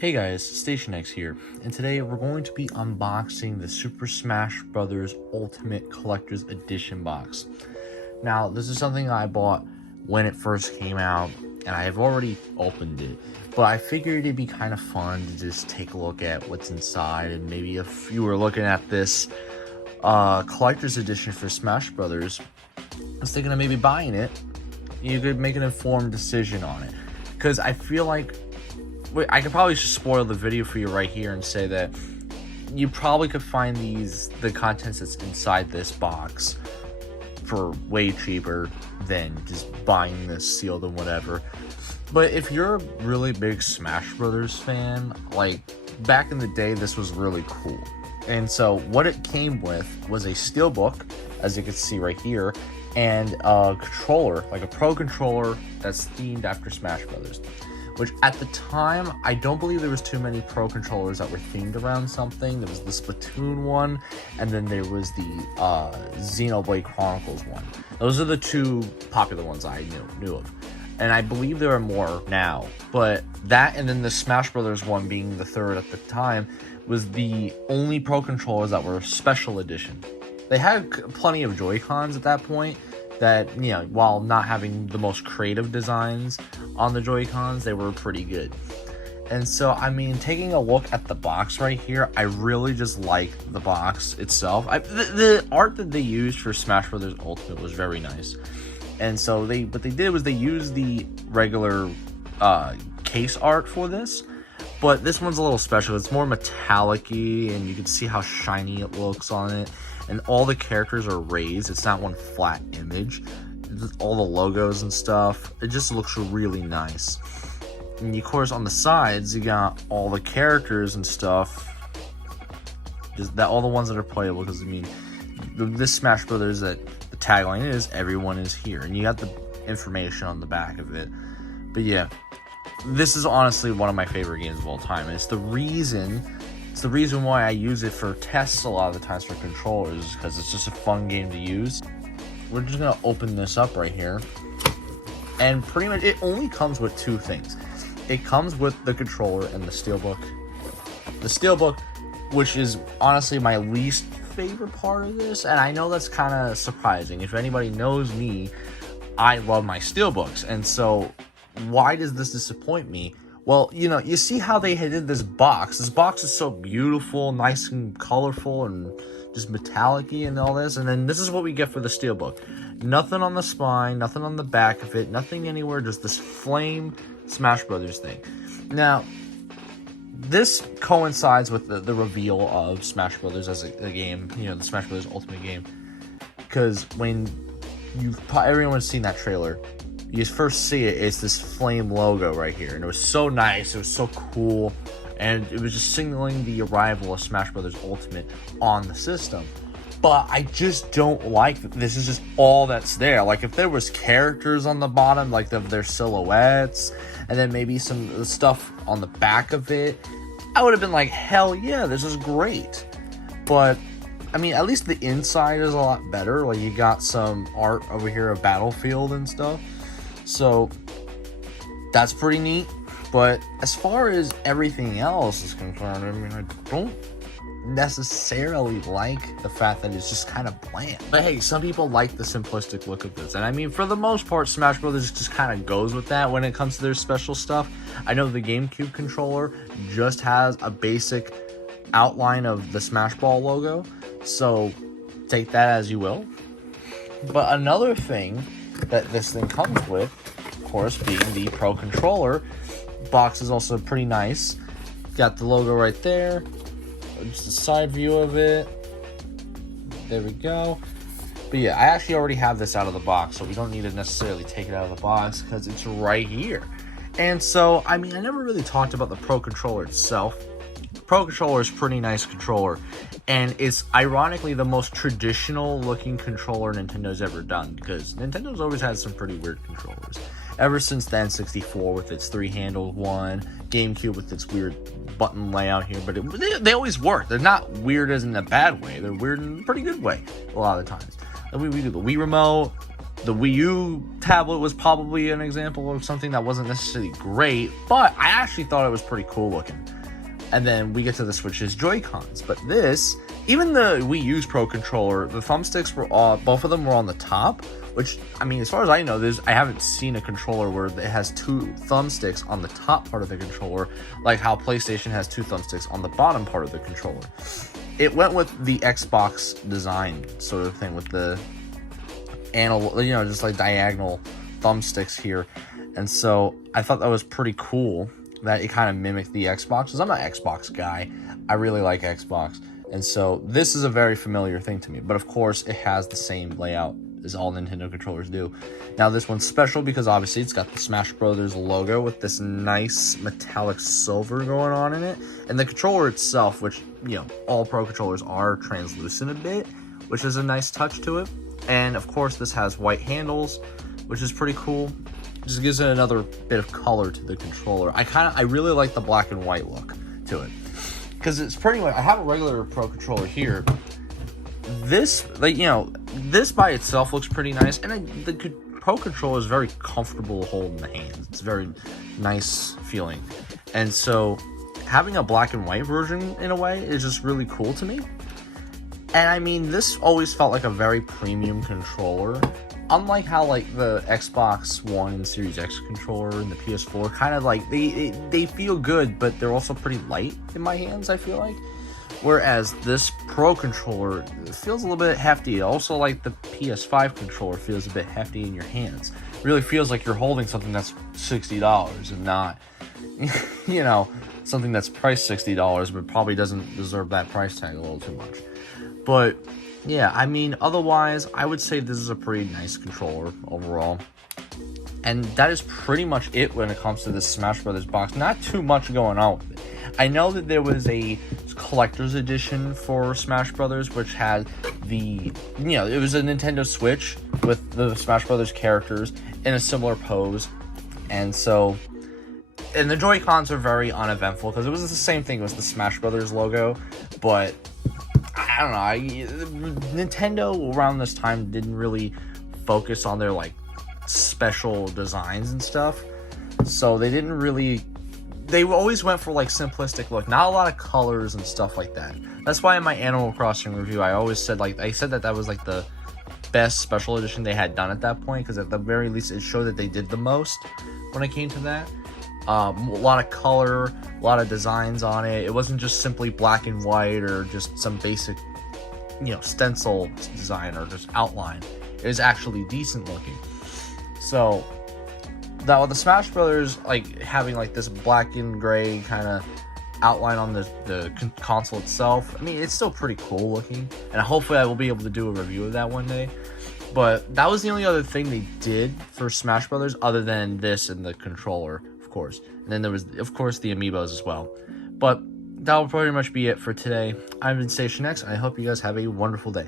Hey guys, Station X here, and today we're going to be unboxing the Super Smash Bros. Ultimate Collector's Edition box. Now, this is something I bought when it first came out, and I have already opened it, but I figured it'd be kind of fun to just take a look at what's inside, and maybe if you were looking at this Collector's Edition for Smash Bros., I was thinking of maybe buying it, you could make an informed decision on it, because I feel like I could probably just spoil the video for you right here and say that you probably could find the contents that's inside this box for way cheaper than just buying this sealed and whatever. But if you're a really big Smash Brothers fan, like back in the day, this was really cool. And so what it came with was a steelbook, as you can see right here, and a controller, like a pro controller that's themed after Smash Brothers. Which at the time, I don't believe there was too many pro controllers that were themed around something. There was the Splatoon one, and then there was the Xenoblade Chronicles one. Those are the two popular ones I knew of. And I believe there are more now. But that and then the Smash Brothers one being the third at the time was the only pro controllers that were special edition. They had plenty of Joy-Cons at that point, that, you know, while not having the most creative designs on the Joy-Cons, they were pretty good. And so, I mean, taking a look at the box right here, I really just like the box itself. The art that they used for Smash Bros. Ultimate was very nice. And so what they did was they used the regular case art for this, but this one's a little special. It's more metallic-y, and you can see how shiny it looks on it. And all the characters are raised. It's not one flat image. All the logos and stuff. It just looks really nice. And of course, on the sides, you got all the characters and stuff. All the ones that are playable. Because I mean, this Smash Brothers, that the tagline is "Everyone is here," and you got the information on the back of it. But yeah, this is honestly one of my favorite games of all time. And it's the reason why I use it for tests a lot of the times for controllers, because it's just a fun game to use. We're just gonna open this up right here, and pretty much it only comes with two things. It comes with the controller and the steelbook. The steelbook, which is honestly my least favorite part of this, and I know that's kind of surprising. If anybody knows me, I love my steelbooks, and so why does this disappoint me? Well, you know, you see how they did this box. This box is so beautiful, nice and colorful, and just metallic-y and all this. And then this is what we get for the steelbook. Nothing on the spine, nothing on the back of it, nothing anywhere, just this flame Smash Brothers thing. Now, this coincides with the reveal of Smash Brothers as a game, you know, the Smash Brothers Ultimate game. Because when everyone's seen that trailer, you first see it's this flame logo right here, and it was so nice, it was so cool, and it was just signaling the arrival of Smash Bros. Ultimate on the system. But I just don't like that this is just all that's there. Like, if there was characters on the bottom, like their silhouettes, and then maybe some stuff on the back of it, I would have been like, hell yeah, this is great. But I mean, at least the inside is a lot better. Like, you got some art over here of Battlefield and stuff. So that's pretty neat. But as far as everything else is concerned, I mean, I don't necessarily like the fact that it's just kind of bland. But hey, some people like the simplistic look of this. And I mean, for the most part, Smash Brothers just kind of goes with that when it comes to their special stuff. I know the GameCube controller just has a basic outline of the Smash Ball logo. So take that as you will. But another thing that this thing comes with, of course, being the Pro Controller. Box is also pretty nice. Got the logo right there. Just a side view of it. There we go. But yeah, I actually already have this out of the box, so we don't need to necessarily take it out of the box because it's right here. And so, I mean, I never really talked about the Pro Controller itself. Pro Controller is a pretty nice controller, and it's ironically the most traditional looking controller Nintendo's ever done, because Nintendo's always had some pretty weird controllers. Ever since the N64 with its three-handled one, GameCube with its weird button layout here, but they always work. They're not weird as in a bad way. They're weird in a pretty good way a lot of the times. And we do the Wii Remote, The Wii U tablet was probably an example of something that wasn't necessarily great, but I actually thought it was pretty cool looking. And then we get to the Switch's Joy-Cons. But this, even the Wii U's Pro Controller, the thumbsticks were both of them were on the top, which, I mean, as far as I know, I haven't seen a controller where it has two thumbsticks on the top part of the controller, like how PlayStation has two thumbsticks on the bottom part of the controller. It went with the Xbox design sort of thing with the just like diagonal thumbsticks here. And so I thought that was pretty cool that it kind of mimicked the Xbox, because I'm an Xbox guy. I really like Xbox. And so this is a very familiar thing to me. But of course, it has the same layout as all Nintendo controllers do. Now this one's special because obviously it's got the Smash Brothers logo with this nice metallic silver going on in it. And the controller itself, which, all Pro controllers are translucent a bit, which is a nice touch to it. And of course this has white handles, which is pretty cool. Just gives it another bit of color to the controller. I really like the black and white look to it, because it's pretty much, I have a regular Pro controller here. This, this by itself looks pretty nice, and the Pro controller is very comfortable holding the hands. It's very nice feeling, and so having a black and white version in a way is just really cool to me. And I mean, this always felt like a very premium controller. Unlike how like the Xbox One and Series X controller and the PS4 kind of like they feel good, but they're also pretty light in my hands, I feel like. Whereas this Pro controller feels a little bit hefty. Also, like the PS5 controller feels a bit hefty in your hands. It really feels like you're holding something that's $60 and not, something that's priced $60 but probably doesn't deserve that price tag a little too much. But yeah, I mean, otherwise, I would say this is a pretty nice controller overall. And that is pretty much it when it comes to this Smash Brothers box. Not too much going on with it. I know that there was a collector's edition for Smash Brothers, which had it was a Nintendo Switch with the Smash Brothers characters in a similar pose. And the Joy-Cons are very uneventful, because it was the same thing as the Smash Brothers logo, but I don't know, Nintendo around this time didn't really focus on their like special designs and stuff, so they always went for like simplistic look, not a lot of colors and stuff like that. That's why in my Animal Crossing review I always said that was like the best special edition they had done at that point, because at the very least it showed that they did the most when it came to that. A lot of color, a lot of designs on it. It wasn't just simply black and white or just some basic, stencil design or just outline. It was actually decent looking. So, that with the Smash Brothers, like having like this black and gray kind of outline on the console itself, I mean, it's still pretty cool looking. And hopefully I will be able to do a review of that one day. But that was the only other thing they did for Smash Brothers other than this and the controller, of course. And then there was, of course, the amiibos as well. But that will pretty much be it for today. I've been Station X, and I hope you guys have a wonderful day.